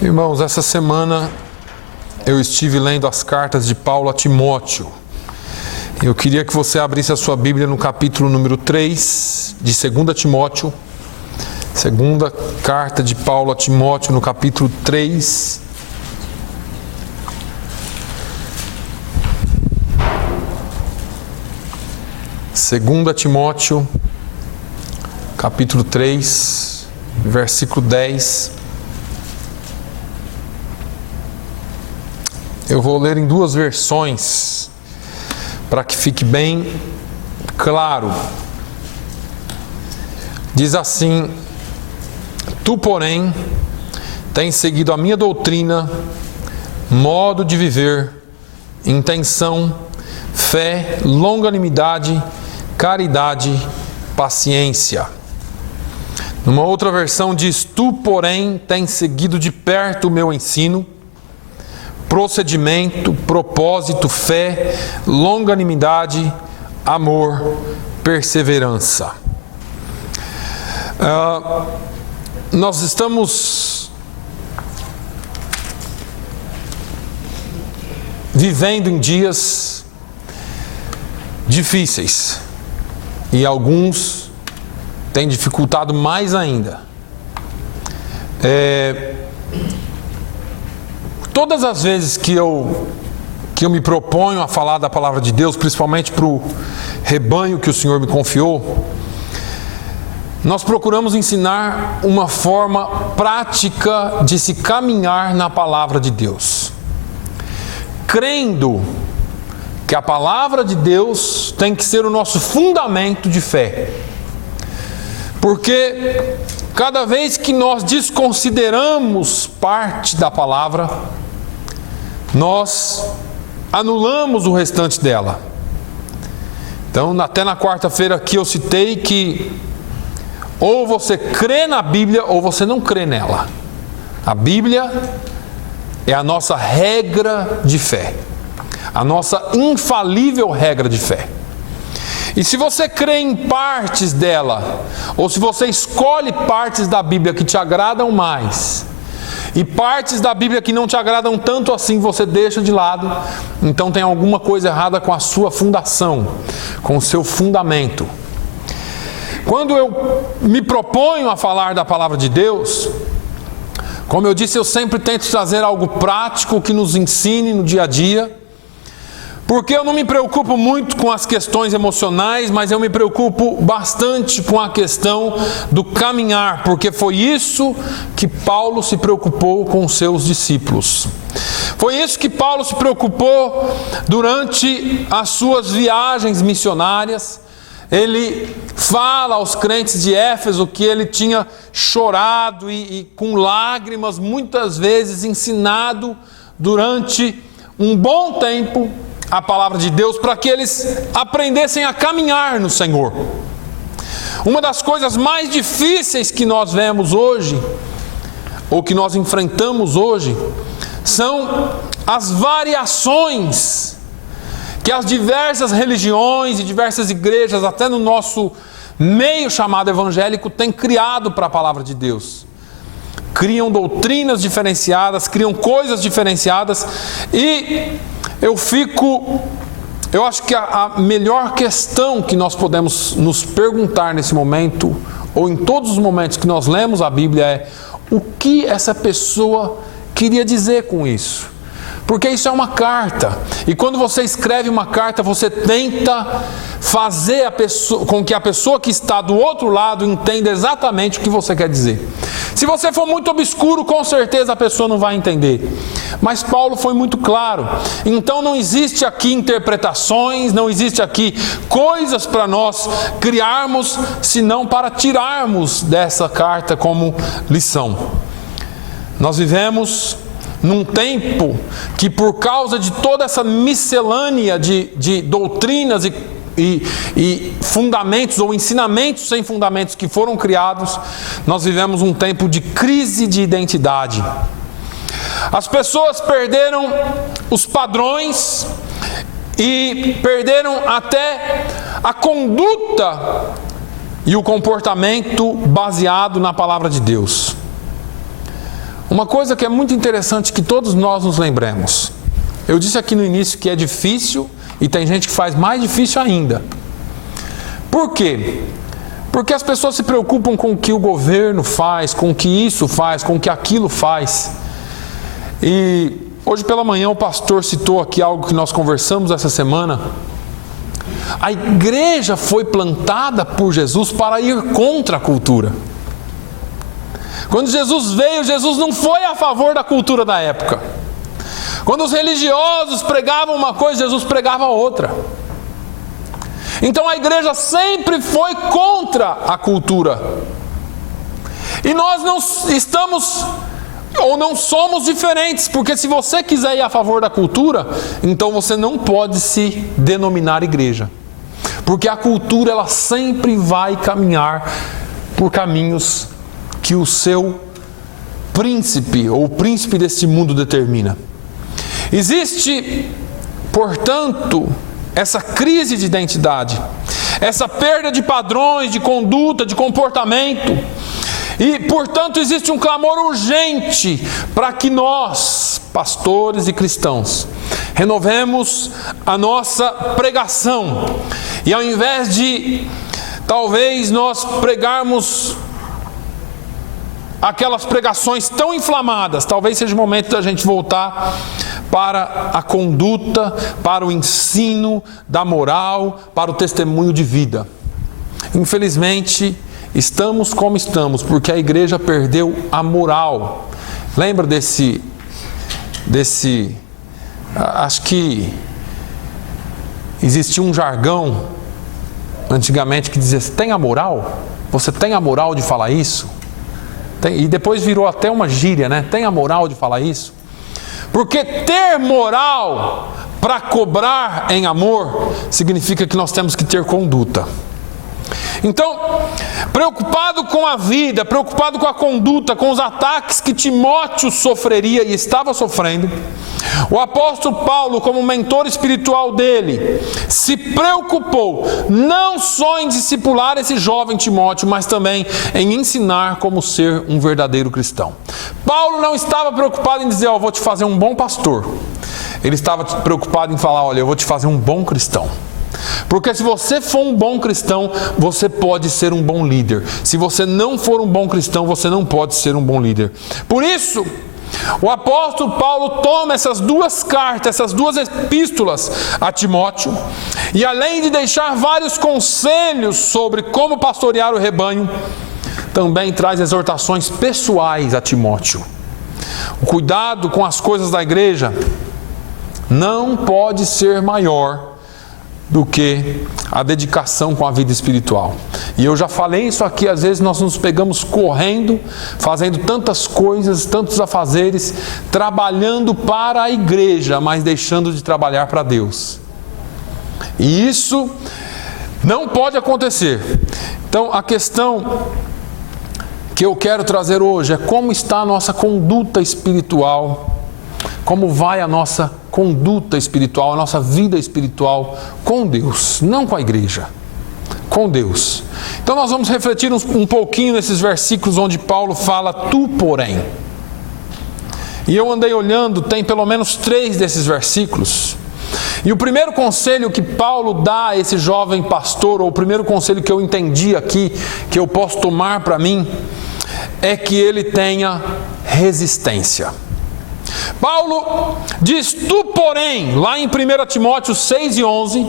Irmãos, essa semana eu estive lendo as cartas de Paulo a Timóteo. Eu queria que você abrisse a sua Bíblia no capítulo número 3 de 2 Timóteo. Segunda carta de Paulo a Timóteo, no capítulo 3. Segunda Timóteo, capítulo 3, versículo 10. Eu vou ler em duas versões, para que fique bem claro. Diz assim: Tu, porém, tens seguido a minha doutrina, modo de viver, intenção, fé, longanimidade, caridade, paciência. Numa outra versão diz: Tu, porém, tens seguido de perto o meu ensino, procedimento, propósito, fé, longanimidade, amor, perseverança. Nós estamos vivendo em dias difíceis e alguns têm dificultado mais ainda. Todas as vezes que eu me proponho a falar da palavra de Deus, principalmente para o rebanho que o Senhor me confiou, nós procuramos ensinar uma forma prática de se caminhar na palavra de Deus, crendo que a palavra de Deus tem que ser o nosso fundamento de fé. Porque cada vez que nós desconsideramos parte da palavra, nós anulamos o restante dela. Então, até na quarta-feira aqui eu citei que ou você crê na Bíblia ou você não crê nela. A Bíblia é a nossa regra de fé, a nossa infalível regra de fé. E se você crê em partes dela, ou se você escolhe partes da Bíblia que te agradam mais, e partes da Bíblia que não te agradam tanto assim, você deixa de lado, então tem alguma coisa errada com a sua fundação, com o seu fundamento. Quando eu me proponho a falar da palavra de Deus, como eu disse, eu sempre tento trazer algo prático que nos ensine no dia a dia, porque eu não me preocupo muito com as questões emocionais, mas eu me preocupo bastante com a questão do caminhar, porque foi isso que Paulo se preocupou com os seus discípulos. Foi isso que Paulo se preocupou durante as suas viagens missionárias. Ele fala aos crentes de Éfeso que ele tinha chorado e com lágrimas, muitas vezes ensinado durante um bom tempo a palavra de Deus, para que eles aprendessem a caminhar no Senhor. Uma das coisas mais difíceis que nós vemos hoje, ou que nós enfrentamos hoje, são as variações que as diversas religiões e diversas igrejas, até no nosso meio chamado evangélico, têm criado para a palavra de Deus. Criam doutrinas diferenciadas, criam coisas diferenciadas, e eu acho que a melhor questão que nós podemos nos perguntar nesse momento, ou em todos os momentos que nós lemos a Bíblia, é: o que essa pessoa queria dizer com isso? Porque isso é uma carta, e quando você escreve uma carta, você tenta fazer com que a pessoa que está do outro lado entenda exatamente o que você quer dizer. Se você for muito obscuro, com certeza a pessoa não vai entender. Mas Paulo foi muito claro. Então não existe aqui interpretações, não existe aqui coisas para nós criarmos, senão para tirarmos dessa carta como lição. Nós vivemos num tempo que, por causa de toda essa miscelânea de doutrinas e fundamentos ou ensinamentos sem fundamentos que foram criados, nós vivemos um tempo de crise de identidade. As pessoas perderam os padrões e perderam até a conduta e o comportamento baseado na palavra de Deus. Uma coisa que é muito interessante que todos nós nos lembremos. Eu disse aqui no início que é difícil e tem gente que faz mais difícil ainda. Por quê? Porque as pessoas se preocupam com o que o governo faz, com o que isso faz, com o que aquilo faz. E hoje pela manhã o pastor citou aqui algo que nós conversamos essa semana. A igreja foi plantada por Jesus para ir contra a cultura. Quando Jesus veio, Jesus não foi a favor da cultura da época. Quando os religiosos pregavam uma coisa, Jesus pregava outra. Então a igreja sempre foi contra a cultura. E nós não estamos ou não somos diferentes, porque se você quiser ir a favor da cultura, então você não pode se denominar igreja. Porque a cultura ela sempre vai caminhar por caminhos que o seu príncipe ou o príncipe desse mundo determina. Existe, portanto, essa crise de identidade, essa perda de padrões, de conduta, de comportamento. E, portanto, existe um clamor urgente para que nós, pastores e cristãos, renovemos a nossa pregação. E ao invés de, talvez, nós pregarmos aquelas pregações tão inflamadas, talvez seja o momento da gente voltar para a conduta, para o ensino da moral, para o testemunho de vida. Infelizmente, estamos como estamos, porque a igreja perdeu a moral. Lembra desse acho que existia um jargão antigamente que dizia: tem a moral? Você tem a moral de falar isso? E depois virou até uma gíria, né? Tem a moral de falar isso? Porque ter moral para cobrar em amor significa que nós temos que ter conduta. Então, preocupado com a vida, preocupado com a conduta, com os ataques que Timóteo sofreria e estava sofrendo, o apóstolo Paulo, como mentor espiritual dele, se preocupou não só em discipular esse jovem Timóteo, mas também em ensinar como ser um verdadeiro cristão. Paulo não estava preocupado em dizer: ó, vou te fazer um bom pastor. Ele estava preocupado em falar: olha, eu vou te fazer um bom cristão. Porque se você for um bom cristão, você pode ser um bom líder. Se você não for um bom cristão, você não pode ser um bom líder. Por isso, o apóstolo Paulo toma essas duas cartas, essas duas epístolas a Timóteo, e além de deixar vários conselhos sobre como pastorear o rebanho, também traz exortações pessoais a Timóteo. O cuidado com as coisas da igreja não pode ser maior do que a dedicação com a vida espiritual. E eu já falei isso aqui, às vezes nós nos pegamos correndo, fazendo tantas coisas, tantos afazeres, trabalhando para a igreja, mas deixando de trabalhar para Deus. E isso não pode acontecer. Então a questão que eu quero trazer hoje é como está a nossa conduta espiritual. Como vai a nossa conduta espiritual, a nossa vida espiritual com Deus, não com a igreja, com Deus. Então nós vamos refletir um pouquinho nesses versículos onde Paulo fala tu, porém. E eu andei olhando, tem pelo menos 3 desses versículos. E o primeiro conselho que Paulo dá a esse jovem pastor, ou o primeiro conselho que eu entendi aqui, que eu posso tomar para mim, é que ele tenha resistência. Paulo diz tu porém, lá em 1 Timóteo 6 e 11,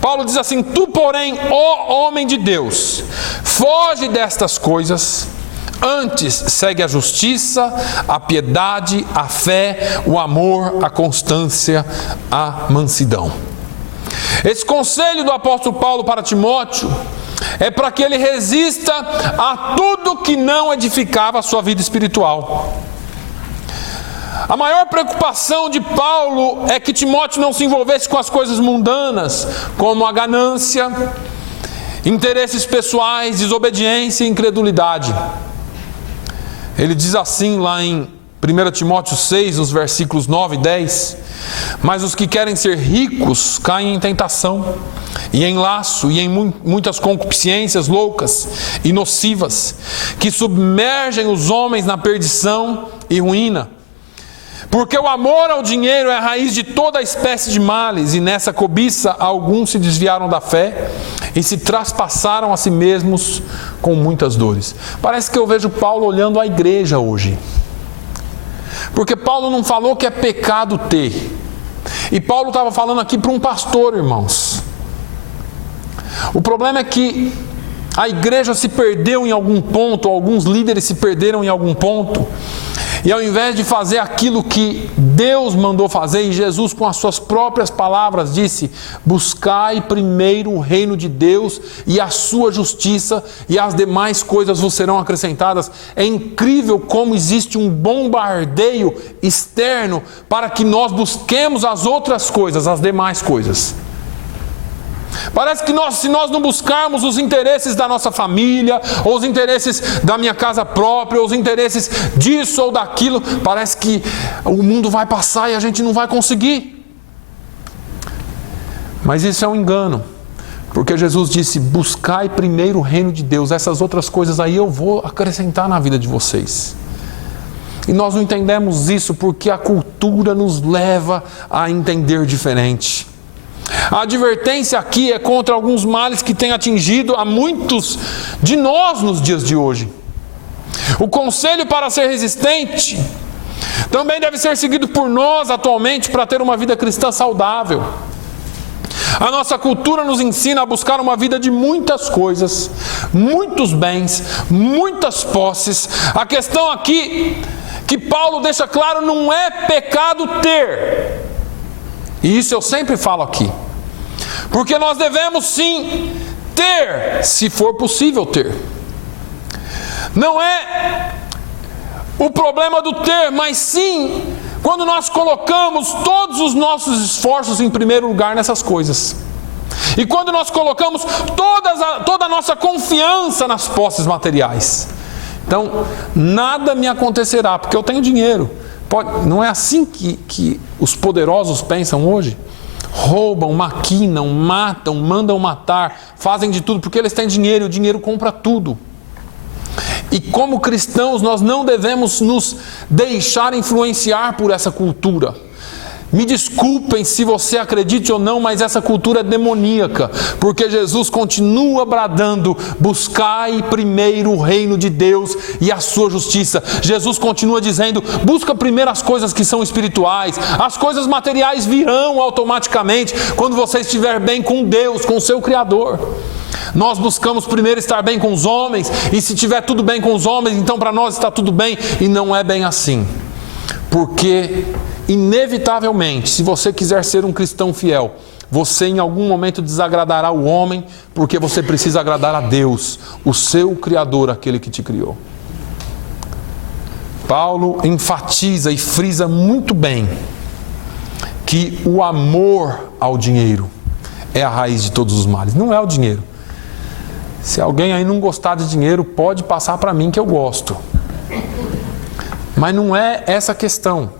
Paulo diz assim: tu porém, ó homem de Deus, foge destas coisas, antes segue a justiça, a piedade, a fé, o amor, a constância, a mansidão. Esse conselho do apóstolo Paulo para Timóteo é para que ele resista a tudo que não edificava a sua vida espiritual. A maior preocupação de Paulo é que Timóteo não se envolvesse com as coisas mundanas, como a ganância, interesses pessoais, desobediência e incredulidade. Ele diz assim lá em 1 Timóteo 6, nos versículos 9 e 10. Mas os que querem ser ricos caem em tentação, e em laço, e em muitas concupiscências loucas e nocivas, que submergem os homens na perdição e ruína. Porque o amor ao dinheiro é a raiz de toda espécie de males, e nessa cobiça alguns se desviaram da fé e se traspassaram a si mesmos com muitas dores. Parece que eu vejo Paulo olhando a igreja hoje. Porque Paulo não falou que é pecado ter. E Paulo estava falando aqui para um pastor, irmãos. O problema é que a igreja se perdeu em algum ponto, alguns líderes se perderam em algum ponto, e ao invés de fazer aquilo que Deus mandou fazer, e Jesus com as suas próprias palavras disse: buscai primeiro o reino de Deus e a sua justiça, e as demais coisas vos serão acrescentadas. É incrível como existe um bombardeio externo para que nós busquemos as outras coisas, as demais coisas. Parece que se nós não buscarmos os interesses da nossa família, ou os interesses da minha casa própria, ou os interesses disso ou daquilo, parece que o mundo vai passar e a gente não vai conseguir. Mas isso é um engano, porque Jesus disse: buscai primeiro o reino de Deus, essas outras coisas aí eu vou acrescentar na vida de vocês. E nós não entendemos isso porque a cultura nos leva a entender diferente. A advertência aqui é contra alguns males que têm atingido a muitos de nós nos dias de hoje. O conselho para ser resistente também deve ser seguido por nós atualmente para ter uma vida cristã saudável. A nossa cultura nos ensina a buscar uma vida de muitas coisas, muitos bens, muitas posses. A questão aqui que Paulo deixa claro: não é pecado ter. E isso eu sempre falo aqui. Porque nós devemos sim ter, se for possível ter. Não é o problema do ter, mas sim quando nós colocamos todos os nossos esforços em primeiro lugar nessas coisas. E quando nós colocamos toda a nossa confiança nas posses materiais. Então, nada me acontecerá, porque eu tenho dinheiro. Não é assim que os poderosos pensam hoje? Roubam, maquinam, matam, mandam matar, fazem de tudo porque eles têm dinheiro e o dinheiro compra tudo. E como cristãos nós não devemos nos deixar influenciar por essa cultura. Me desculpem se você acredite ou não, mas essa cultura é demoníaca, porque Jesus continua bradando: buscai primeiro o reino de Deus e a sua justiça. Jesus continua dizendo: busca primeiro as coisas que são espirituais, as coisas materiais virão automaticamente quando você estiver bem com Deus, com o seu Criador. Nós buscamos primeiro estar bem com os homens, e se estiver tudo bem com os homens, então para nós está tudo bem, e não é bem assim. Porque inevitavelmente, se você quiser ser um cristão fiel, você em algum momento desagradará o homem, porque você precisa agradar a Deus, o seu Criador, aquele que te criou. Paulo enfatiza e frisa muito bem que o amor ao dinheiro é a raiz de todos os males. Não é o dinheiro. Se alguém aí não gostar de dinheiro, pode passar para mim que eu gosto. Mas não é essa a questão,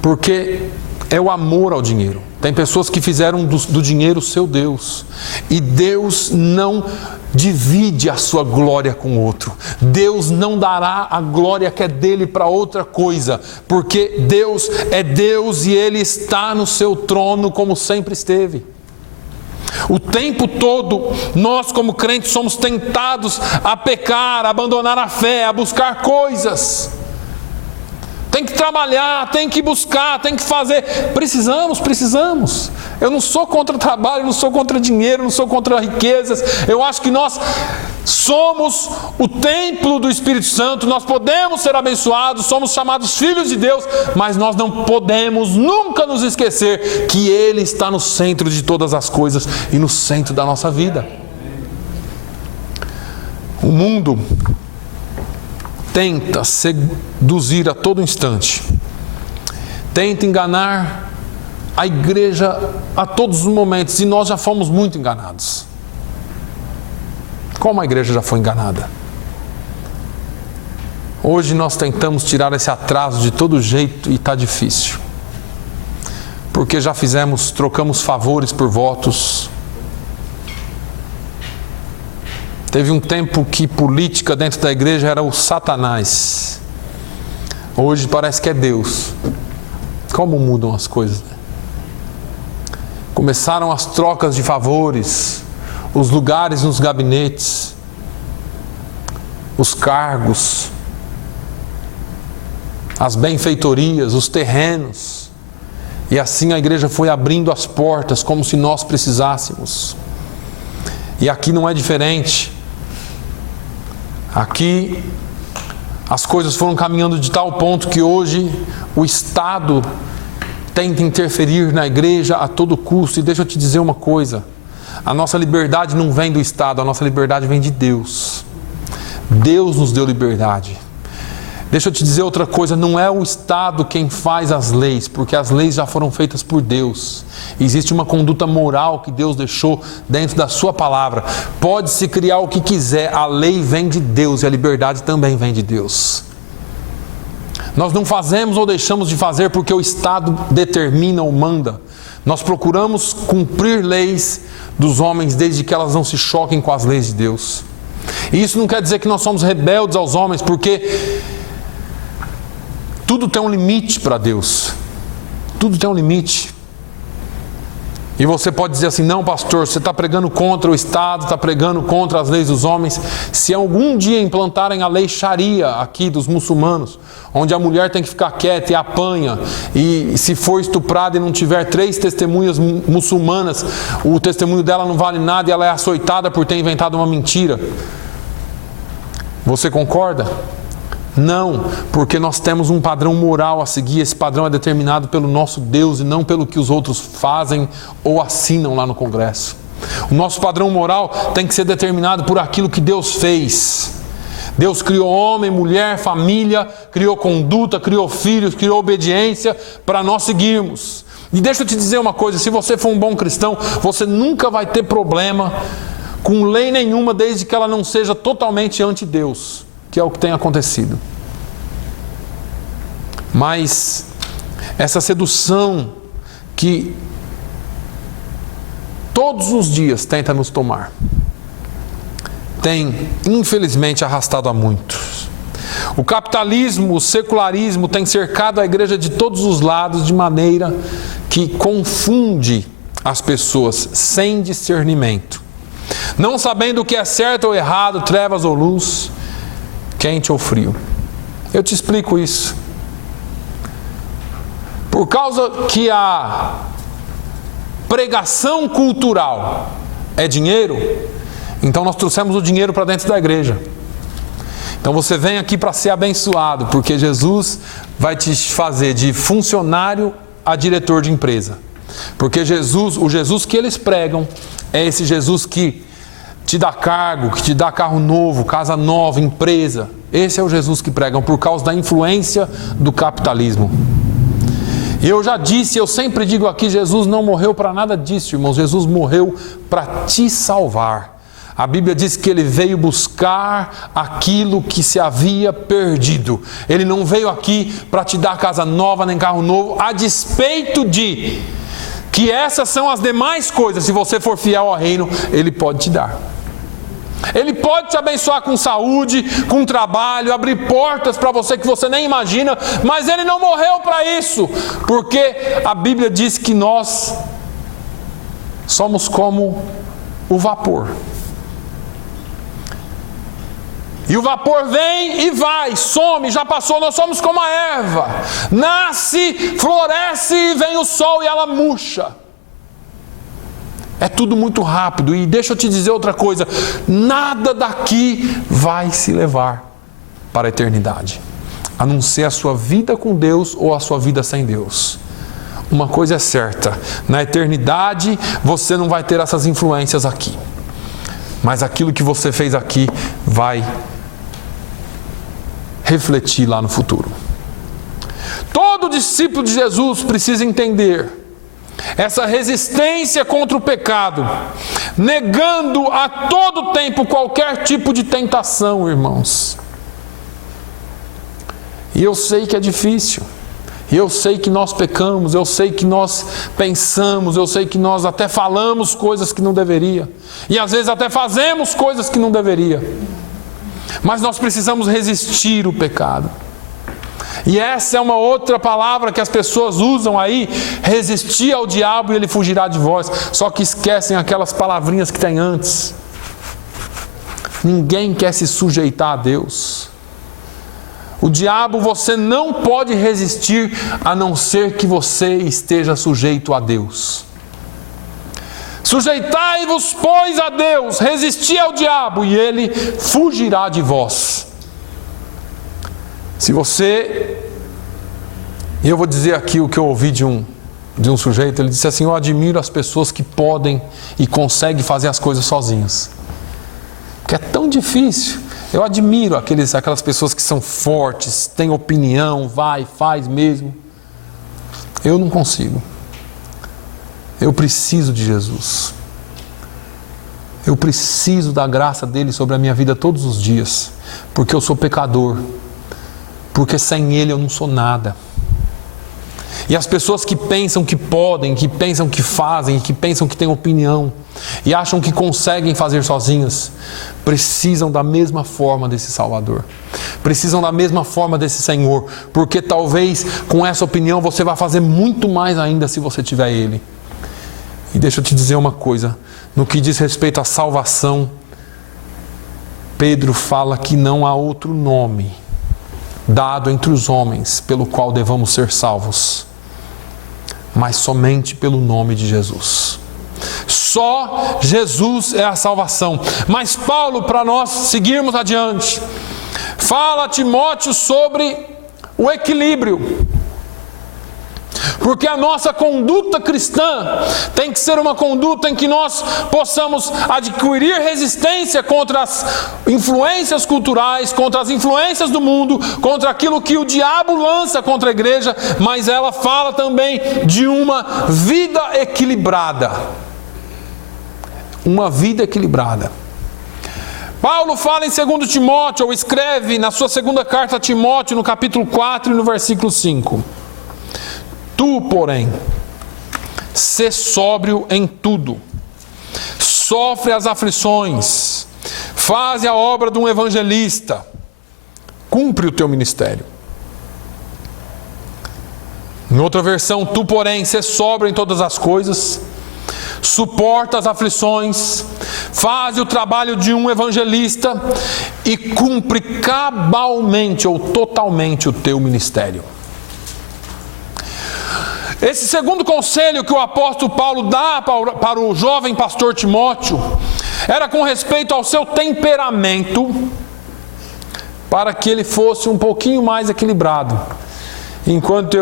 porque é o amor ao dinheiro. Tem pessoas que fizeram do dinheiro seu Deus, e Deus não divide a sua glória com outro. Deus não dará a glória que é dele para outra coisa, porque Deus é Deus e Ele está no seu trono como sempre esteve. O tempo todo, nós como crentes somos tentados a pecar, a abandonar a fé, a buscar coisas. Tem que trabalhar, tem que buscar, tem que fazer. Precisamos. Eu não sou contra o trabalho, não sou contra dinheiro, não sou contra riquezas. Eu acho que nós somos o templo do Espírito Santo, nós podemos ser abençoados, somos chamados filhos de Deus, mas nós não podemos nunca nos esquecer que Ele está no centro de todas as coisas e no centro da nossa vida. O mundo tenta seduzir a todo instante, tenta enganar a igreja a todos os momentos, e nós já fomos muito enganados. Como a igreja já foi enganada? Hoje nós tentamos tirar esse atraso de todo jeito e está difícil. Porque já trocamos favores por votos. Teve um tempo que política dentro da igreja era o Satanás. Hoje parece que é Deus. Como mudam as coisas, né? Começaram as trocas de favores, os lugares nos gabinetes, os cargos, as benfeitorias, os terrenos. E assim a igreja foi abrindo as portas como se nós precisássemos. E aqui não é diferente. Aqui as coisas foram caminhando de tal ponto que hoje o Estado tenta interferir na igreja a todo custo. E deixa eu te dizer uma coisa: a nossa liberdade não vem do Estado, a nossa liberdade vem de Deus. Deus nos deu liberdade. Deixa eu te dizer outra coisa: não é o Estado quem faz as leis, porque as leis já foram feitas por Deus. Existe uma conduta moral que Deus deixou dentro da sua palavra. Pode-se criar o que quiser, a lei vem de Deus e a liberdade também vem de Deus. Nós não fazemos ou deixamos de fazer porque o Estado determina ou manda. Nós procuramos cumprir leis dos homens desde que elas não se choquem com as leis de Deus. E isso não quer dizer que nós somos rebeldes aos homens, porque tudo tem um limite para Deus. Tudo tem um limite. E você pode dizer assim: não, pastor, você está pregando contra o Estado, está pregando contra as leis dos homens. Se algum dia implantarem a lei Sharia aqui dos muçulmanos, onde a mulher tem que ficar quieta e apanha, e se for estuprada e não tiver 3 testemunhas muçulmanas, o testemunho dela não vale nada e ela é açoitada por ter inventado uma mentira, você concorda? Não, porque nós temos um padrão moral a seguir. Esse padrão é determinado pelo nosso Deus e não pelo que os outros fazem ou assinam lá no Congresso. O nosso padrão moral tem que ser determinado por aquilo que Deus fez. Deus criou homem, mulher, família, criou conduta, criou filhos, criou obediência para nós seguirmos. E deixa eu te dizer uma coisa: se você for um bom cristão, você nunca vai ter problema com lei nenhuma, desde que ela não seja totalmente anti-Deus, que é o que tem acontecido. Mas essa sedução que todos os dias tenta nos tomar tem, infelizmente, arrastado a muitos. O capitalismo, o secularismo tem cercado a igreja de todos os lados de maneira que confunde as pessoas sem discernimento, não sabendo o que é certo ou errado, trevas ou luz, quente ou frio. Eu te explico isso. Por causa que a pregação cultural é dinheiro, então nós trouxemos o dinheiro para dentro da igreja. Então você vem aqui para ser abençoado, porque Jesus vai te fazer de funcionário a diretor de empresa. Porque Jesus, o Jesus que eles pregam, é esse Jesus que te dá cargo, que te dá carro novo, casa nova, empresa. Esse é o Jesus que pregam, por causa da influência do capitalismo. E eu já disse, eu sempre digo aqui, Jesus não morreu para nada disso, irmãos. Jesus morreu para te salvar. A Bíblia diz que Ele veio buscar aquilo que se havia perdido. Ele não veio aqui para te dar casa nova, nem carro novo, a despeito de que essas são as demais coisas. Se você for fiel ao reino, Ele pode te dar. Ele pode te abençoar com saúde, com trabalho, abrir portas para você que você nem imagina, mas Ele não morreu para isso, porque a Bíblia diz que nós somos como o vapor. E o vapor vem e vai, some, já passou. Nós somos como a erva, nasce, floresce e vem o sol e ela murcha. É tudo muito rápido. E deixa eu te dizer outra coisa: nada daqui vai se levar para a eternidade, a não ser a sua vida com Deus ou a sua vida sem Deus. Uma coisa é certa: na eternidade você não vai ter essas influências aqui, mas aquilo que você fez aqui vai refletir lá no futuro. Todo discípulo de Jesus precisa entender essa resistência contra o pecado, negando a todo tempo qualquer tipo de tentação, irmãos. E eu sei que é difícil. E eu sei que nós pecamos, eu sei que nós pensamos, eu sei que nós até falamos coisas que não deveria. E às vezes até fazemos coisas que não deveria. Mas nós precisamos resistir o pecado. E essa é uma outra palavra que as pessoas usam aí: resistir ao diabo e ele fugirá de vós. Só que esquecem aquelas palavrinhas que tem antes. Ninguém quer se sujeitar a Deus. O diabo você não pode resistir a não ser que você esteja sujeito a Deus. Sujeitai-vos, pois, a Deus, resisti ao diabo e ele fugirá de vós. Se você... E eu vou dizer aqui o que eu ouvi de um sujeito. Ele disse assim: eu admiro as pessoas que podem e conseguem fazer as coisas sozinhas. Porque é tão difícil. Eu admiro aquelas pessoas que são fortes, têm opinião, faz mesmo. Eu não consigo. Eu preciso de Jesus. Eu preciso da graça dele sobre a minha vida todos os dias. Porque eu sou pecador. Porque sem ele eu não sou nada. E as pessoas que pensam que podem, que pensam que fazem, que pensam que têm opinião e acham que conseguem fazer sozinhas, precisam da mesma forma desse Salvador. Precisam da mesma forma desse Senhor. Porque talvez com essa opinião você vai fazer muito mais ainda se você tiver Ele. E deixa eu te dizer uma coisa. No que diz respeito à salvação, Pedro fala que não há outro nome dado entre os homens pelo qual devamos ser salvos, mas somente pelo nome de Jesus. Só Jesus é a salvação. Mas Paulo, para nós seguirmos adiante, fala a Timóteo sobre o equilíbrio. Porque a nossa conduta cristã tem que ser uma conduta em que nós possamos adquirir resistência contra as influências culturais, contra as influências do mundo, contra aquilo que o diabo lança contra a igreja, mas ela fala também de uma vida equilibrada. Uma vida equilibrada. Paulo fala em 2 Timóteo, ou escreve na sua segunda carta a Timóteo, no capítulo 4 e no versículo 5. Tu, porém, sê sóbrio em tudo, sofre as aflições, faz a obra de um evangelista, cumpre o teu ministério. Em outra versão, tu, porém, sê sóbrio em todas as coisas, suporta as aflições, faz o trabalho de um evangelista e cumpre cabalmente ou totalmente o teu ministério. Esse segundo conselho que o apóstolo Paulo dá para o jovem pastor Timóteo era com respeito ao seu temperamento, para que ele fosse um pouquinho mais equilibrado. Enquanto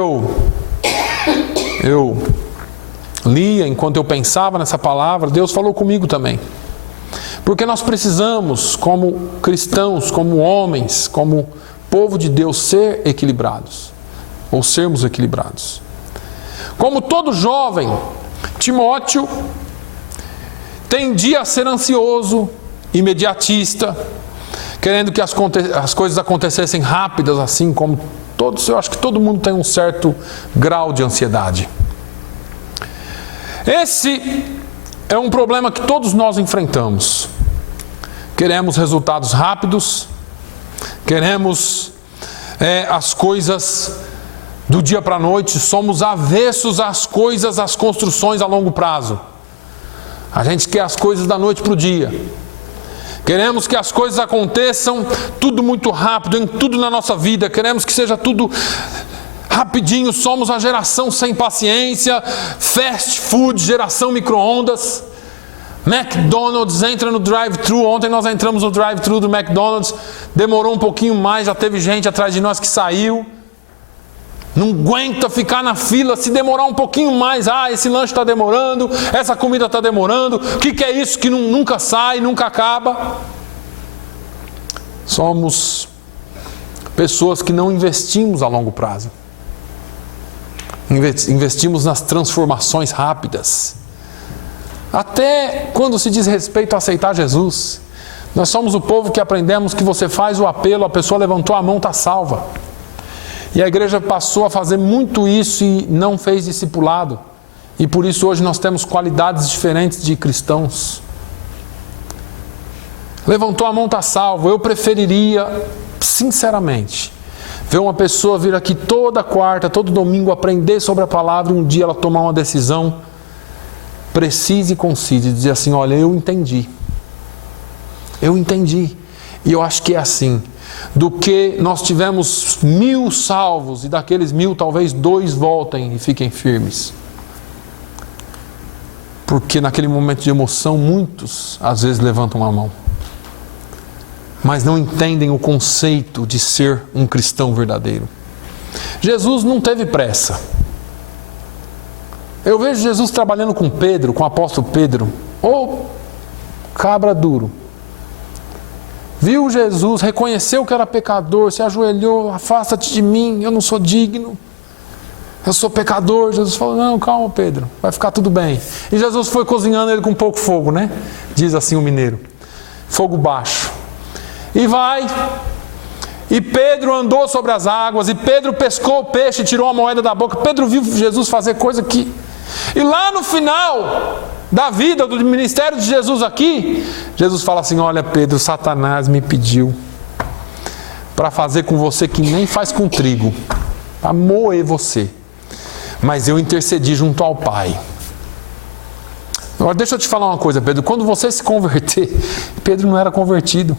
eu lia, enquanto eu pensava nessa palavra, Deus falou comigo também. Porque nós precisamos, como cristãos, como homens, como povo de Deus, ser equilibrados, ou sermos equilibrados. Como todo jovem, Timóteo tendia a ser ansioso, imediatista, querendo que as coisas acontecessem rápidas, assim como todos. Eu acho que todo mundo tem um certo grau de ansiedade. Esse é um problema que todos nós enfrentamos. Queremos resultados rápidos, queremos as coisas do dia para a noite, somos avessos às coisas, às construções a longo prazo. A gente quer as coisas da noite para o dia. Queremos que as coisas aconteçam tudo muito rápido, em tudo na nossa vida. Queremos que seja tudo rapidinho. Somos a geração sem paciência, fast food, geração micro-ondas. McDonald's, entra no drive-thru. Ontem nós entramos no drive-thru do McDonald's, demorou um pouquinho mais, já teve gente atrás de nós que saiu. Não aguenta ficar na fila, se demorar um pouquinho mais, esse lanche está demorando, essa comida está demorando, o que é isso que nunca sai, nunca acaba? Somos pessoas que não investimos a longo prazo. Investimos nas transformações rápidas. Até quando se diz respeito a aceitar Jesus, nós somos o povo que aprendemos que você faz o apelo, a pessoa levantou a mão, está salva. E a igreja passou a fazer muito isso e não fez discipulado. E por isso hoje nós temos qualidades diferentes de cristãos. Levantou a mão, está salvo. Eu preferiria, sinceramente, ver uma pessoa vir aqui toda quarta, todo domingo, aprender sobre a palavra e um dia ela tomar uma decisão precisa e concisa e dizer assim, olha, eu entendi. Eu entendi. E eu acho que é assim. Do que nós tivemos 1000 salvos e daqueles 1000 talvez 2 voltem e fiquem firmes. Porque naquele momento de emoção muitos às vezes levantam a mão. Mas não entendem o conceito de ser um cristão verdadeiro. Jesus não teve pressa. Eu vejo Jesus trabalhando com Pedro, com o apóstolo Pedro. Ô cabra duro. Viu Jesus, reconheceu que era pecador, se ajoelhou, afasta-te de mim, eu não sou digno. Eu sou pecador. Jesus falou, não, calma Pedro, vai ficar tudo bem. E Jesus foi cozinhando ele com pouco fogo, né? Diz assim o mineiro. Fogo baixo. E vai. E Pedro andou sobre as águas, e Pedro pescou o peixe, tirou a moeda da boca. Pedro viu Jesus fazer coisa que... E lá no final da vida, do ministério de Jesus aqui, Jesus fala assim, olha Pedro, Satanás me pediu para fazer com você que nem faz com trigo, para moer você. Mas eu intercedi junto ao Pai. Agora deixa eu te falar uma coisa, Pedro, quando você se converter, Pedro não era convertido.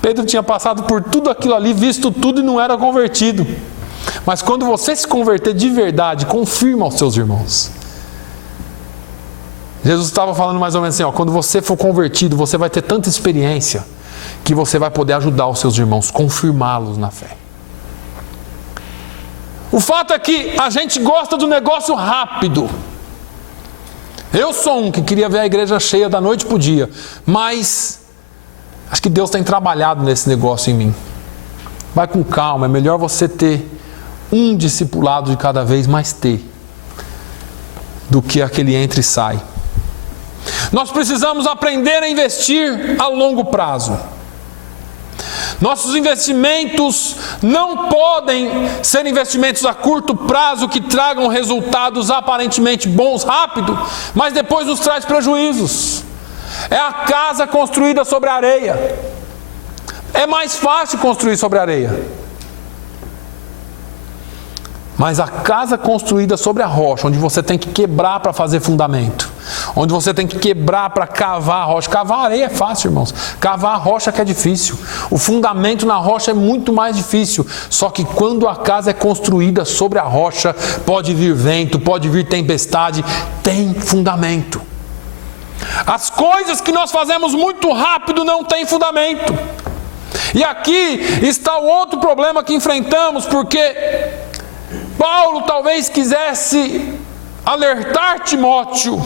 Pedro tinha passado por tudo aquilo ali, visto tudo e não era convertido. Mas quando você se converter de verdade, confirma aos seus irmãos. Jesus estava falando mais ou menos assim, ó, quando você for convertido, você vai ter tanta experiência que você vai poder ajudar os seus irmãos, confirmá-los na fé. O fato é que a gente gosta do negócio rápido. Eu sou um que queria ver a igreja cheia da noite para o dia, mas acho que Deus tem trabalhado nesse negócio em mim. Vai com calma, é melhor você ter um discipulado de cada vez, mais ter, do que aquele entra e sai. Nós precisamos aprender a investir a longo prazo. Nossos investimentos não podem ser investimentos a curto prazo que tragam resultados aparentemente bons, rápido, mas depois nos traz prejuízos. É a casa construída sobre a areia. É mais fácil construir sobre a areia. Mas a casa construída sobre a rocha, onde você tem que quebrar para fazer fundamento, onde você tem que quebrar para cavar a rocha. Cavar a areia é fácil, irmãos. Cavar a rocha que é difícil. O fundamento na rocha é muito mais difícil. Só que quando a casa é construída sobre a rocha, pode vir vento, pode vir tempestade, tem fundamento. As coisas que nós fazemos muito rápido não têm fundamento. E aqui está o outro problema que enfrentamos, porque Paulo talvez quisesse alertar Timóteo,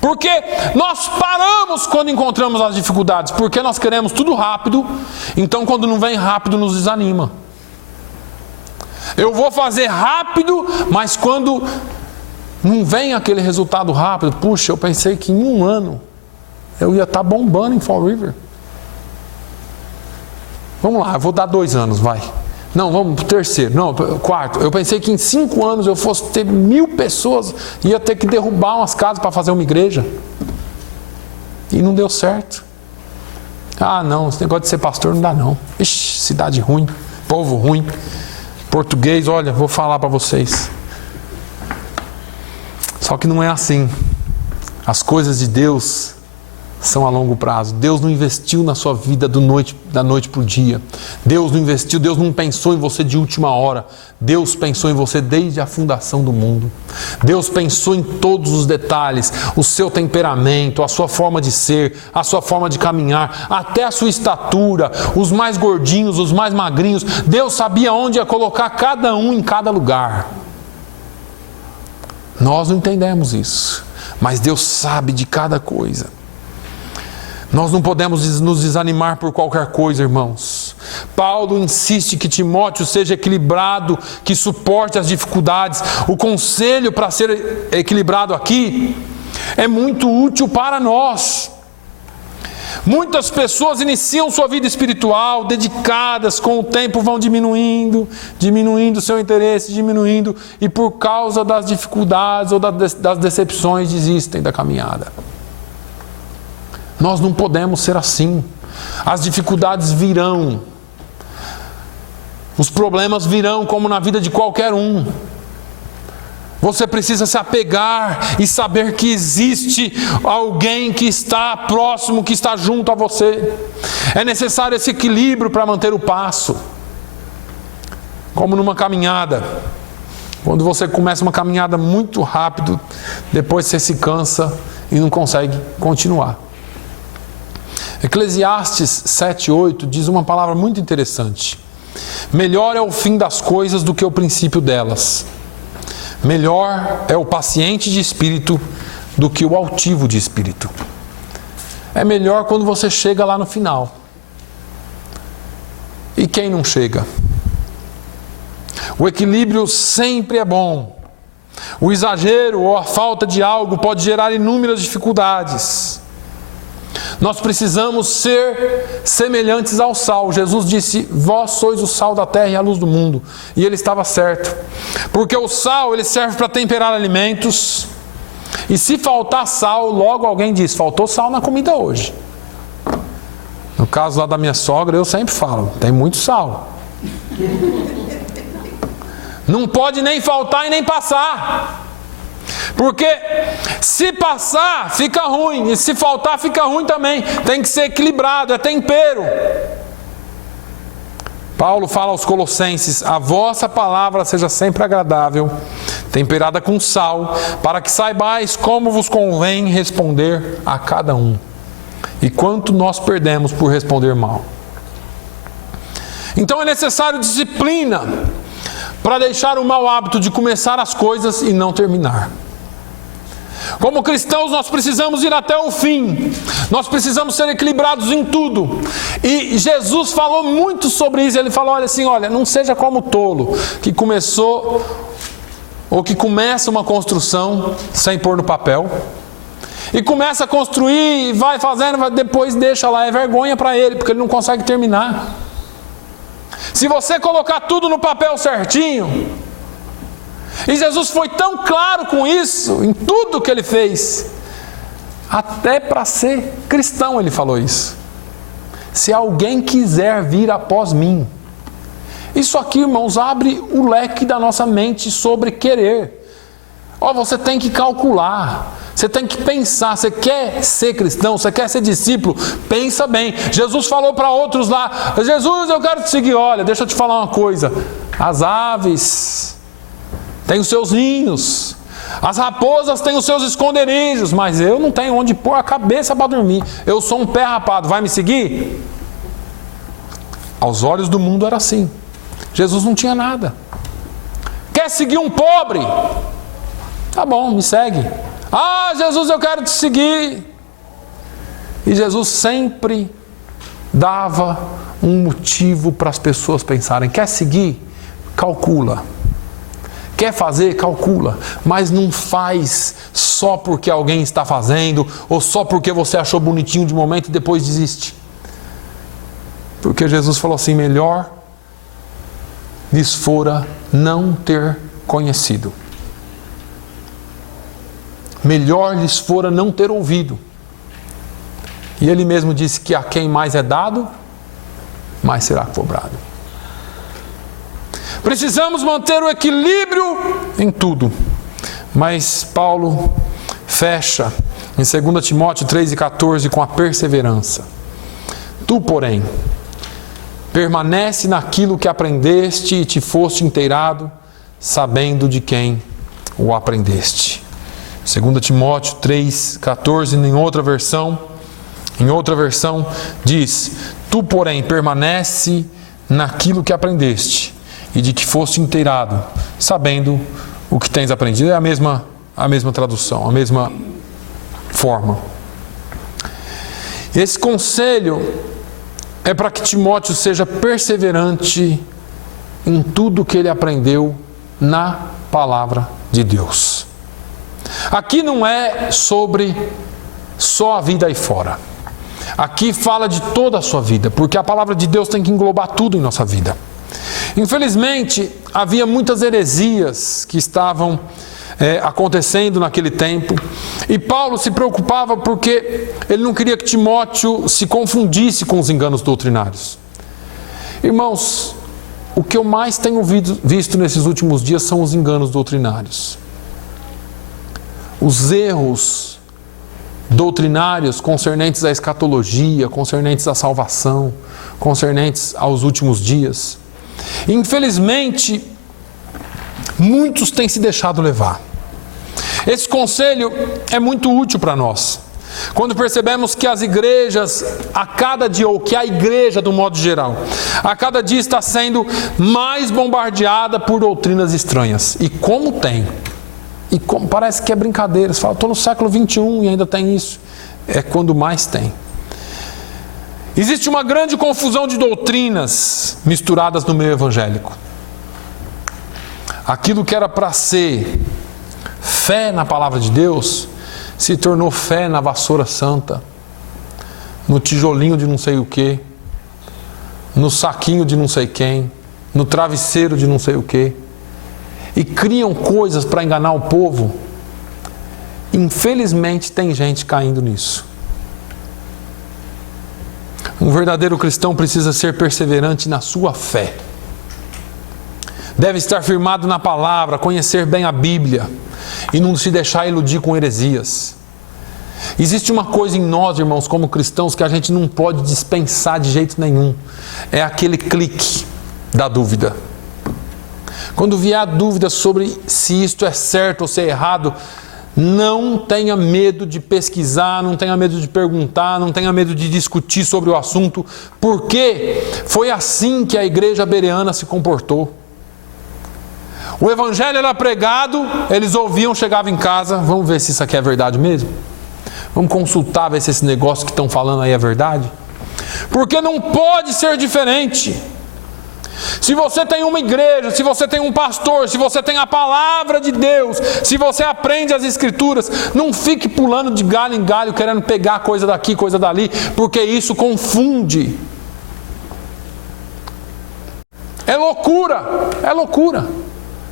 porque nós paramos quando encontramos as dificuldades, porque nós queremos tudo rápido, então quando não vem rápido nos desanima. Eu vou fazer rápido, mas quando não vem aquele resultado rápido, puxa, eu pensei que em 1 ano eu ia estar bombando em Fall River. Vamos lá, eu vou dar 2 anos, vai. Não, vamos para o terceiro, não, 4. Eu pensei que em 5 anos eu fosse ter 1000 pessoas, ia ter que derrubar umas casas para fazer uma igreja. E não deu certo. Ah, não, esse negócio de ser pastor não dá não. Ixi, cidade ruim, povo ruim. Português, olha, vou falar para vocês. Só que não é assim. As coisas de Deus são a longo prazo. Deus não investiu na sua vida da noite para o dia. Deus não investiu, Deus não pensou em você de última hora. Deus pensou em você desde a fundação do mundo. Deus pensou em todos os detalhes, o seu temperamento, a sua forma de ser, a sua forma de caminhar, até a sua estatura, os mais gordinhos, os mais magrinhos. Deus sabia onde ia colocar cada um em cada lugar. Nós não entendemos isso, mas Deus sabe de cada coisa. Nós não podemos nos desanimar por qualquer coisa, irmãos. Paulo insiste que Timóteo seja equilibrado, que suporte as dificuldades. O conselho para ser equilibrado aqui é muito útil para nós. Muitas pessoas iniciam sua vida espiritual dedicadas, com o tempo vão diminuindo seu interesse, e por causa das dificuldades ou das decepções desistem da caminhada. Nós não podemos ser assim. As dificuldades virão, os problemas virão como na vida de qualquer um. Você precisa se apegar e saber que existe alguém que está próximo, que está junto a você. É necessário esse equilíbrio para manter o passo. Como numa caminhada. Quando você começa uma caminhada muito rápido, depois você se cansa e não consegue continuar. Eclesiastes 7:8 diz uma palavra muito interessante. Melhor é o fim das coisas do que o princípio delas. Melhor é o paciente de espírito do que o altivo de espírito. É melhor quando você chega lá no final. E quem não chega? O equilíbrio sempre é bom. O exagero ou a falta de algo pode gerar inúmeras dificuldades. Nós precisamos ser semelhantes ao sal. Jesus disse: vós sois o sal da terra e a luz do mundo. E ele estava certo. Porque o sal, ele serve para temperar alimentos. E se faltar sal, logo alguém diz: faltou sal na comida hoje. No caso lá da minha sogra, eu sempre falo: tem muito sal. Não pode nem faltar e nem passar. Porque se passar, fica ruim. E se faltar, fica ruim também. Tem que ser equilibrado, é tempero. Paulo fala aos Colossenses: a vossa palavra seja sempre agradável, temperada com sal, para que saibais como vos convém responder a cada um. E quanto nós perdemos por responder mal. Então é necessário disciplina para deixar o mau hábito de começar as coisas e não terminar. Como cristãos, nós precisamos ir até o fim. Nós precisamos ser equilibrados em tudo. E Jesus falou muito sobre isso. Ele falou olha, não seja como o tolo, que começou, ou que começa uma construção sem pôr no papel. E começa a construir, vai fazendo, depois deixa lá. É vergonha para ele, porque ele não consegue terminar. Se você colocar tudo no papel certinho... E Jesus foi tão claro com isso, em tudo que ele fez. Até para ser cristão ele falou isso. Se alguém quiser vir após mim. Isso aqui, irmãos, abre o leque da nossa mente sobre querer. Você tem que calcular. Você tem que pensar. Você quer ser cristão? Você quer ser discípulo? Pensa bem. Jesus falou para outros lá: Jesus, eu quero te seguir. Olha, deixa eu te falar uma coisa. As aves têm os seus ninhos, as raposas têm os seus esconderijos, mas eu não tenho onde pôr a cabeça para dormir. Eu sou um pé rapado, vai me seguir? Aos olhos do mundo era assim. Jesus não tinha nada. Quer seguir um pobre? Tá bom, me segue. Ah, Jesus, eu quero te seguir. E Jesus sempre dava um motivo para as pessoas pensarem: quer seguir? Calcula. Quer fazer? Calcula. Mas não faz só porque alguém está fazendo, ou só porque você achou bonitinho de momento e depois desiste. Porque Jesus falou assim: melhor lhes fora não ter conhecido. Melhor lhes fora não ter ouvido. E ele mesmo disse que a quem mais é dado, mais será cobrado. Precisamos manter o equilíbrio em tudo. Mas Paulo fecha em 2 Timóteo 3,14 com a perseverança. Tu, porém, permanece naquilo que aprendeste e te foste inteirado, sabendo de quem o aprendeste. 2 Timóteo 3,14, em outra versão diz: tu, porém, permanece naquilo que aprendeste e de que foste inteirado, sabendo o que tens aprendido. É a mesma tradução, a mesma forma. Esse conselho é para que Timóteo seja perseverante em tudo que ele aprendeu na palavra de Deus. Aqui não é sobre só a vida aí fora. Aqui fala de toda a sua vida, porque a palavra de Deus tem que englobar tudo em nossa vida. Infelizmente, havia muitas heresias que estavam acontecendo naquele tempo, e Paulo se preocupava porque ele não queria que Timóteo se confundisse com os enganos doutrinários. Irmãos, o que eu mais tenho visto nesses últimos dias são os enganos doutrinários. Os erros doutrinários concernentes à escatologia, concernentes à salvação, concernentes aos últimos dias. Infelizmente, muitos têm se deixado levar. Esse conselho é muito útil para nós. Quando percebemos que as igrejas, a cada dia, ou que a igreja, do modo geral, a cada dia está sendo mais bombardeada por doutrinas estranhas. E como tem? E como, parece que é brincadeira. Você fala, estou no século 21 e ainda tem isso. É quando mais tem. Existe uma grande confusão de doutrinas misturadas no meio evangélico. Aquilo que era para ser fé na palavra de Deus se tornou fé na vassoura santa, no tijolinho de não sei o que, no saquinho de não sei quem, no travesseiro de não sei o que, e criam coisas para enganar o povo. Infelizmente tem gente caindo nisso. Um verdadeiro cristão precisa ser perseverante na sua fé. Deve estar firmado na palavra, conhecer bem a Bíblia e não se deixar iludir com heresias. Existe uma coisa em nós, irmãos, como cristãos, que a gente não pode dispensar de jeito nenhum. É aquele clique da dúvida. Quando vier a dúvida sobre se isto é certo ou se é errado, não tenha medo de pesquisar, não tenha medo de perguntar, não tenha medo de discutir sobre o assunto, porque foi assim que a igreja bereana se comportou. O evangelho era pregado, eles ouviam, chegavam em casa, vamos ver se isso aqui é verdade mesmo? Vamos consultar, ver se esse negócio que estão falando aí é verdade? Porque não pode ser diferente. Se você tem uma igreja, se você tem um pastor, se você tem a palavra de Deus, se você aprende as escrituras, não fique pulando de galho em galho, querendo pegar coisa daqui, coisa dali, porque isso confunde. É loucura, é loucura.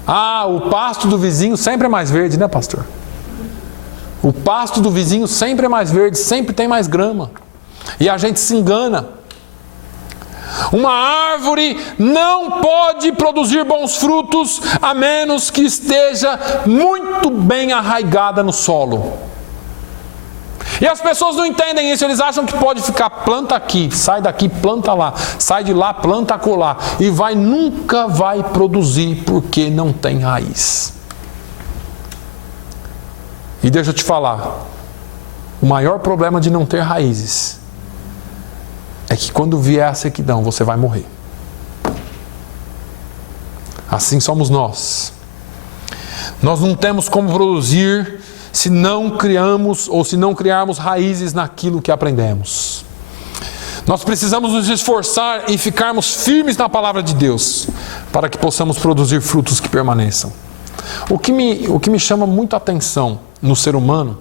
Ah, o pasto do vizinho sempre é mais verde, né, pastor? O pasto do vizinho sempre é mais verde, sempre tem mais grama. E a gente se engana. Uma árvore não pode produzir bons frutos a menos que esteja muito bem arraigada no solo. E as pessoas não entendem isso, eles acham que pode ficar planta aqui, sai daqui, planta lá, sai de lá, planta acolá, e nunca vai produzir porque não tem raiz. E deixa eu te falar, o maior problema de não ter raízes é que quando vier a sequidão, você vai morrer. Assim somos nós. Nós não temos como produzir se não criamos ou se não criarmos raízes naquilo que aprendemos. Nós precisamos nos esforçar e ficarmos firmes na palavra de Deus para que possamos produzir frutos que permaneçam. O que me chama muito a atenção no ser humano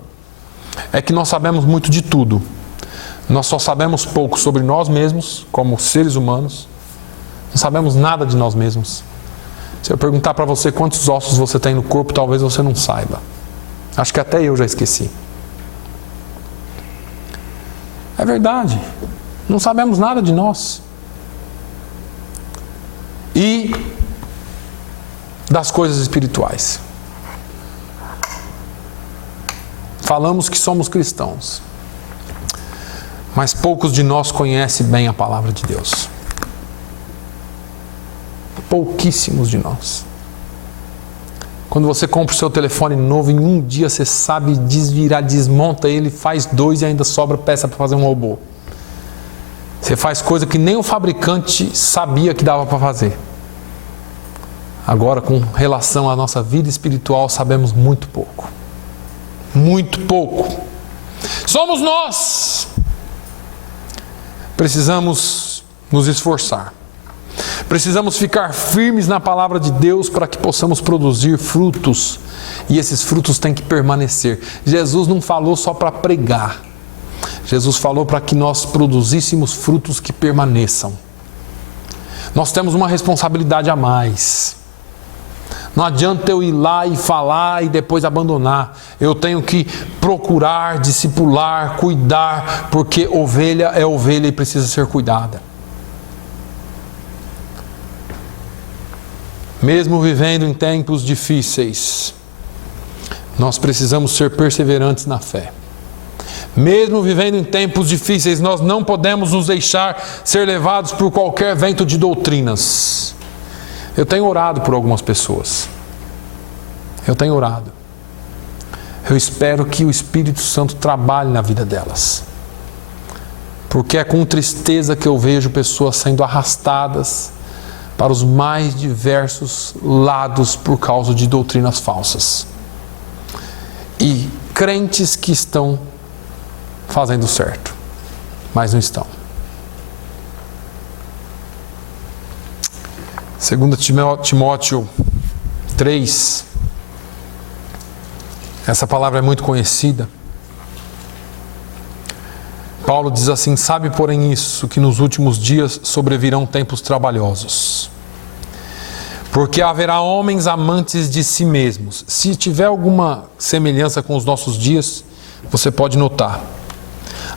é que nós sabemos muito de tudo. Nós só sabemos pouco sobre nós mesmos, como seres humanos. Não sabemos nada de nós mesmos. Se eu perguntar para você quantos ossos você tem no corpo, talvez você não saiba. Acho que até eu já esqueci. É verdade. Não sabemos nada de nós. E das coisas espirituais. Falamos que somos cristãos, mas poucos de nós conhecem bem a palavra de Deus. Pouquíssimos de nós. Quando você compra o seu telefone novo, em um dia você sabe desvirar, desmonta ele, faz 2 e ainda sobra peça para fazer um robô. Você faz coisa que nem o fabricante sabia que dava para fazer. Agora, com relação à nossa vida espiritual, sabemos muito pouco. Muito pouco. Somos nós. Precisamos nos esforçar. Precisamos ficar firmes na palavra de Deus para que possamos produzir frutos. E esses frutos têm que permanecer. Jesus não falou só para pregar. Jesus falou para que nós produzíssemos frutos que permaneçam. Nós temos uma responsabilidade a mais. Não adianta eu ir lá e falar e depois abandonar. Eu tenho que procurar, discipular, cuidar, porque ovelha é ovelha e precisa ser cuidada. Mesmo vivendo em tempos difíceis, nós precisamos ser perseverantes na fé. Mesmo vivendo em tempos difíceis, nós não podemos nos deixar ser levados por qualquer vento de doutrinas. Eu tenho orado por algumas pessoas. Eu tenho orado. Eu espero que o Espírito Santo trabalhe na vida delas. Porque é com tristeza que eu vejo pessoas sendo arrastadas para os mais diversos lados por causa de doutrinas falsas. E crentes que estão fazendo certo, mas não estão. 2 Timóteo 3, essa palavra é muito conhecida. Paulo diz assim: sabe, porém, isso, que nos últimos dias sobrevirão tempos trabalhosos. Porque haverá homens amantes de si mesmos. Se tiver alguma semelhança com os nossos dias, você pode notar.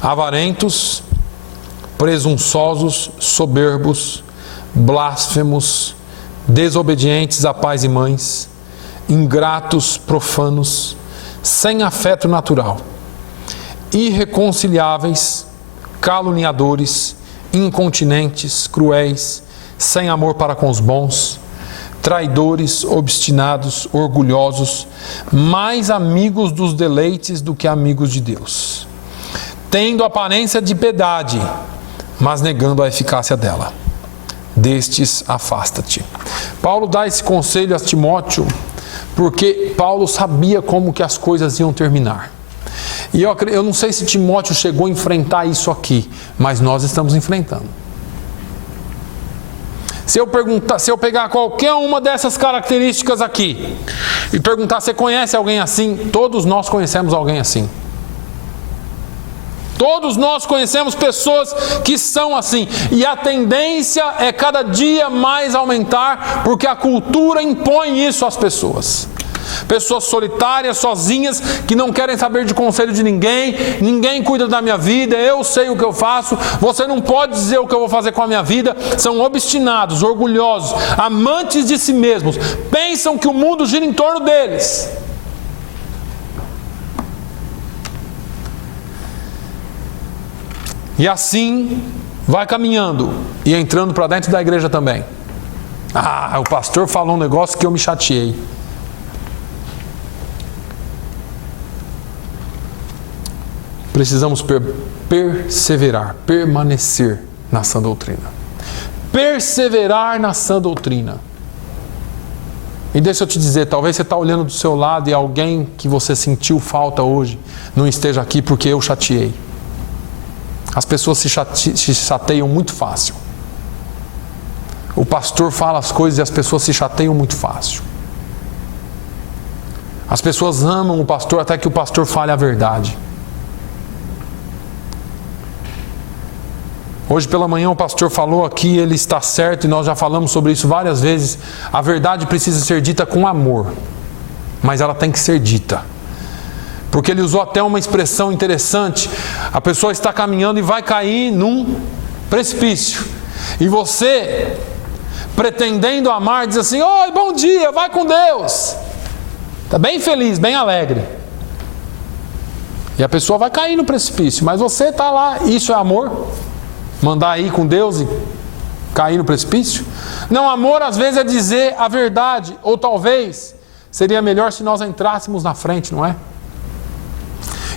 Avarentos, presunçosos, soberbos, blasfemos, desobedientes a pais e mães, ingratos, profanos, sem afeto natural, irreconciliáveis, caluniadores, incontinentes, cruéis, sem amor para com os bons, traidores, obstinados, orgulhosos, mais amigos dos deleites do que amigos de Deus, tendo aparência de piedade, mas negando a eficácia dela. Destes afasta-te. Paulo dá esse conselho a Timóteo porque Paulo sabia como que as coisas iam terminar. E eu não sei se Timóteo chegou a enfrentar isso aqui, mas nós estamos enfrentando. Se eu pegar qualquer uma dessas características aqui e perguntar: você conhece alguém assim? Todos nós conhecemos alguém assim. Todos nós conhecemos pessoas que são assim. E a tendência é cada dia mais aumentar, porque a cultura impõe isso às pessoas. Pessoas solitárias, sozinhas, que não querem saber de conselho de ninguém. Ninguém cuida da minha vida, eu sei o que eu faço. Você não pode dizer o que eu vou fazer com a minha vida. São obstinados, orgulhosos, amantes de si mesmos. Pensam que o mundo gira em torno deles. E assim vai caminhando e entrando para dentro da igreja também. Ah, o pastor falou um negócio que eu me chateei. Precisamos perseverar, permanecer na sã doutrina. Perseverar na sã doutrina. E deixa eu te dizer, talvez você está olhando do seu lado e alguém que você sentiu falta hoje não esteja aqui porque eu chateei. As pessoas se chateiam muito fácil. O pastor fala as coisas e as pessoas se chateiam muito fácil. As pessoas amam o pastor até que o pastor fale a verdade. Hoje pela manhã o pastor falou aqui, ele está certo e nós já falamos sobre isso várias vezes. A verdade precisa ser dita com amor, mas ela tem que ser dita. Porque ele usou até uma expressão interessante. A pessoa está caminhando e vai cair num precipício. E você, pretendendo amar, diz assim: oi, bom dia, vai com Deus. Está bem feliz, bem alegre. E a pessoa vai cair no precipício, mas você está lá. Isso é amor? Mandar ir com Deus e cair no precipício? Não, amor às vezes é dizer a verdade. Ou talvez seria melhor se nós entrássemos na frente, não é?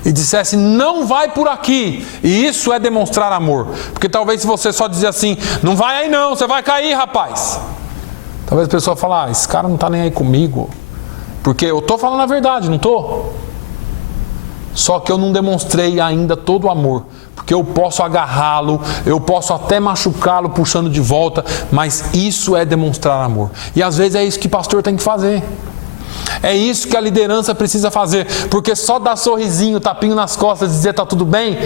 E dissesse: não vai por aqui. E isso é demonstrar amor. Porque talvez se você só dizer assim: não vai aí não, você vai cair, rapaz. Talvez a pessoa fale: ah, esse cara não está nem aí comigo. Porque eu estou falando a verdade, não estou? Só que eu não demonstrei ainda todo o amor. Porque eu posso agarrá-lo, eu posso até machucá-lo puxando de volta, mas isso é demonstrar amor. E às vezes é isso que o pastor tem que fazer. É isso que a liderança precisa fazer. Porque só dar sorrisinho, tapinho nas costas e dizer está tudo bem,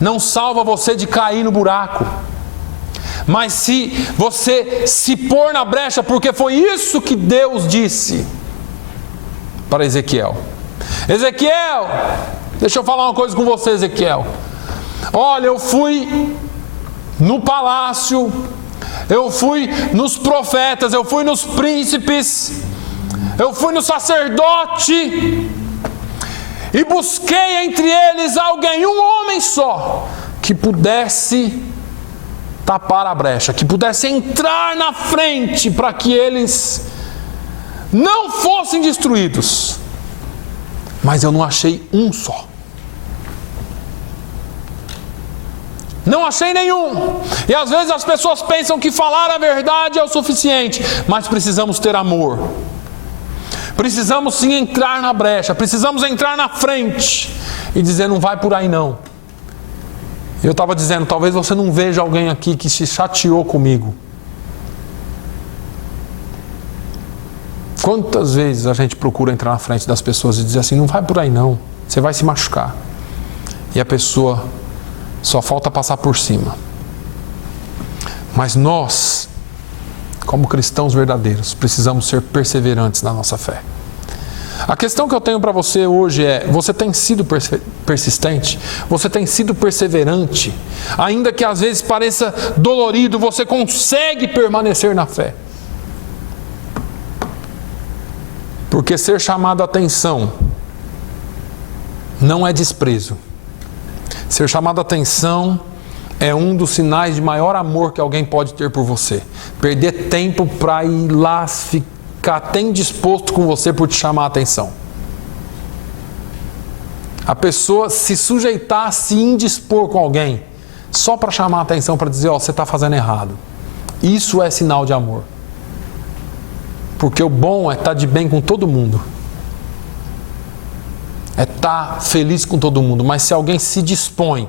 não salva você de cair no buraco. Mas se você se pôr na brecha, porque foi isso que Deus disse para Ezequiel. Ezequiel, deixa eu falar uma coisa com você, Ezequiel. Olha, eu fui no palácio, eu fui nos profetas, eu fui nos príncipes, eu fui no sacerdote e busquei entre eles alguém, um homem só, que pudesse tapar a brecha, que pudesse entrar na frente para que eles não fossem destruídos. Mas eu não achei um só. Não achei nenhum. E às vezes as pessoas pensam que falar a verdade é o suficiente, mas precisamos ter amor. Precisamos sim entrar na brecha, precisamos entrar na frente e dizer: não vai por aí não. Eu estava dizendo, talvez você não veja alguém aqui que se chateou comigo. Quantas vezes a gente procura entrar na frente das pessoas e dizer assim: não vai por aí não, você vai se machucar. E a pessoa só falta passar por cima. Mas nós, como cristãos verdadeiros, precisamos ser perseverantes na nossa fé. A questão que eu tenho para você hoje é: você tem sido persistente? Você tem sido perseverante? Ainda que às vezes pareça dolorido, você consegue permanecer na fé? Porque ser chamado a atenção não é desprezo. Ser chamado a atenção é um dos sinais de maior amor que alguém pode ter por você. Perder tempo para ir lá ficar até indisposto com você por te chamar a atenção. A pessoa se sujeitar a se indispor com alguém só para chamar a atenção, para dizer: ó, você está fazendo errado. Isso é sinal de amor. Porque o bom é estar de bem com todo mundo. É estar feliz com todo mundo. Mas se alguém se dispõe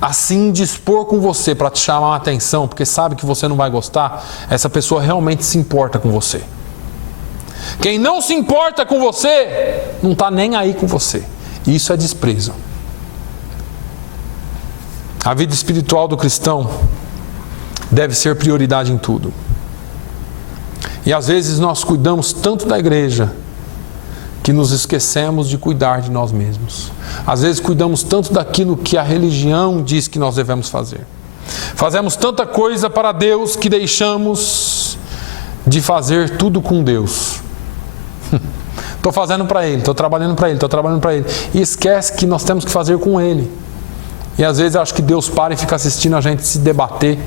a se indispor com você para te chamar a atenção, porque sabe que você não vai gostar, essa pessoa realmente se importa com você. Quem não se importa com você, não está nem aí com você. Isso é desprezo. A vida espiritual do cristão deve ser prioridade em tudo. E às vezes nós cuidamos tanto da igreja que nos esquecemos de cuidar de nós mesmos. Às vezes cuidamos tanto daquilo que a religião diz que nós devemos fazer. Fazemos tanta coisa para Deus que deixamos de fazer tudo com Deus. Estou fazendo para Ele, estou trabalhando para Ele, estou trabalhando para Ele. E esquece que nós temos que fazer com Ele. E às vezes eu acho que Deus para e fica assistindo a gente se debater.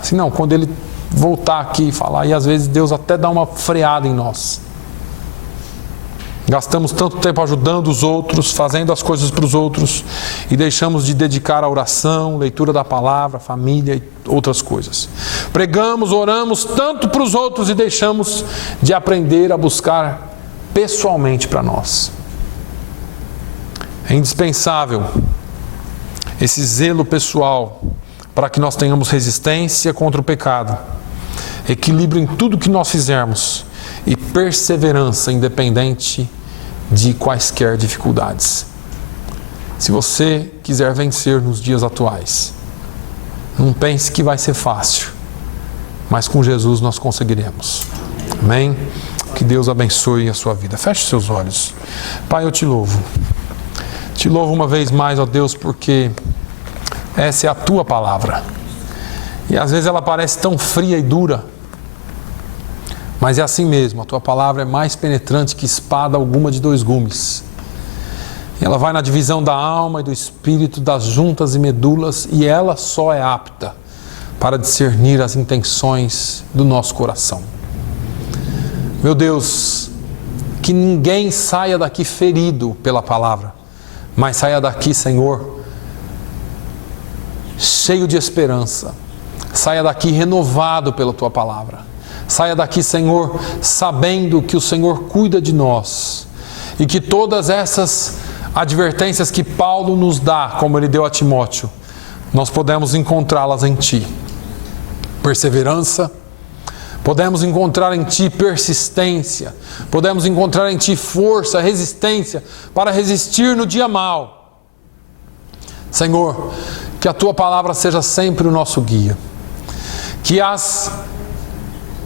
Assim, não, quando Ele voltar aqui e falar, e às vezes Deus até dá uma freada em nós. Gastamos tanto tempo ajudando os outros, fazendo as coisas para os outros, e deixamos de dedicar à oração, leitura da palavra, família e outras coisas. Pregamos, oramos tanto para os outros e deixamos de aprender a buscar pessoalmente para nós. É indispensável esse zelo pessoal para que nós tenhamos resistência contra o pecado, equilíbrio em tudo que nós fizermos e perseverança independente de quaisquer dificuldades. Se você quiser vencer nos dias atuais, não pense que vai ser fácil, mas com Jesus nós conseguiremos. Amém? Que Deus abençoe a sua vida. Feche seus olhos. Pai, eu te louvo. Te louvo uma vez mais, ó Deus, porque essa é a tua palavra. E às vezes ela parece tão fria e dura, mas é assim mesmo. A tua palavra é mais penetrante que espada alguma de 2 gumes. Ela vai na divisão da alma e do espírito, das juntas e medulas, e ela só é apta para discernir as intenções do nosso coração. Meu Deus, que ninguém saia daqui ferido pela palavra, mas saia daqui, Senhor, cheio de esperança. Saia daqui renovado pela tua palavra. Saia daqui, Senhor, sabendo que o Senhor cuida de nós e que todas essas advertências que Paulo nos dá, como ele deu a Timóteo, nós podemos encontrá-las em Ti. Perseverança, podemos encontrar em Ti persistência, podemos encontrar em Ti força, resistência para resistir no dia mau. Senhor, que a Tua palavra seja sempre o nosso guia. Que as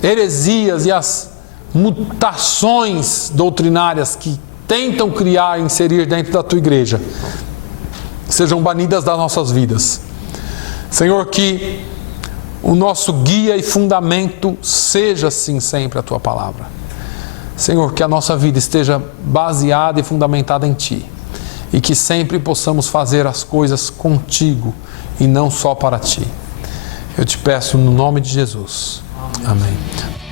heresias e as mutações doutrinárias que tentam criar e inserir dentro da Tua igreja sejam banidas das nossas vidas. Senhor, que o nosso guia e fundamento seja sim sempre a Tua palavra. Senhor, que a nossa vida esteja baseada e fundamentada em Ti. E que sempre possamos fazer as coisas contigo e não só para Ti. Eu te peço no nome de Jesus. Amém.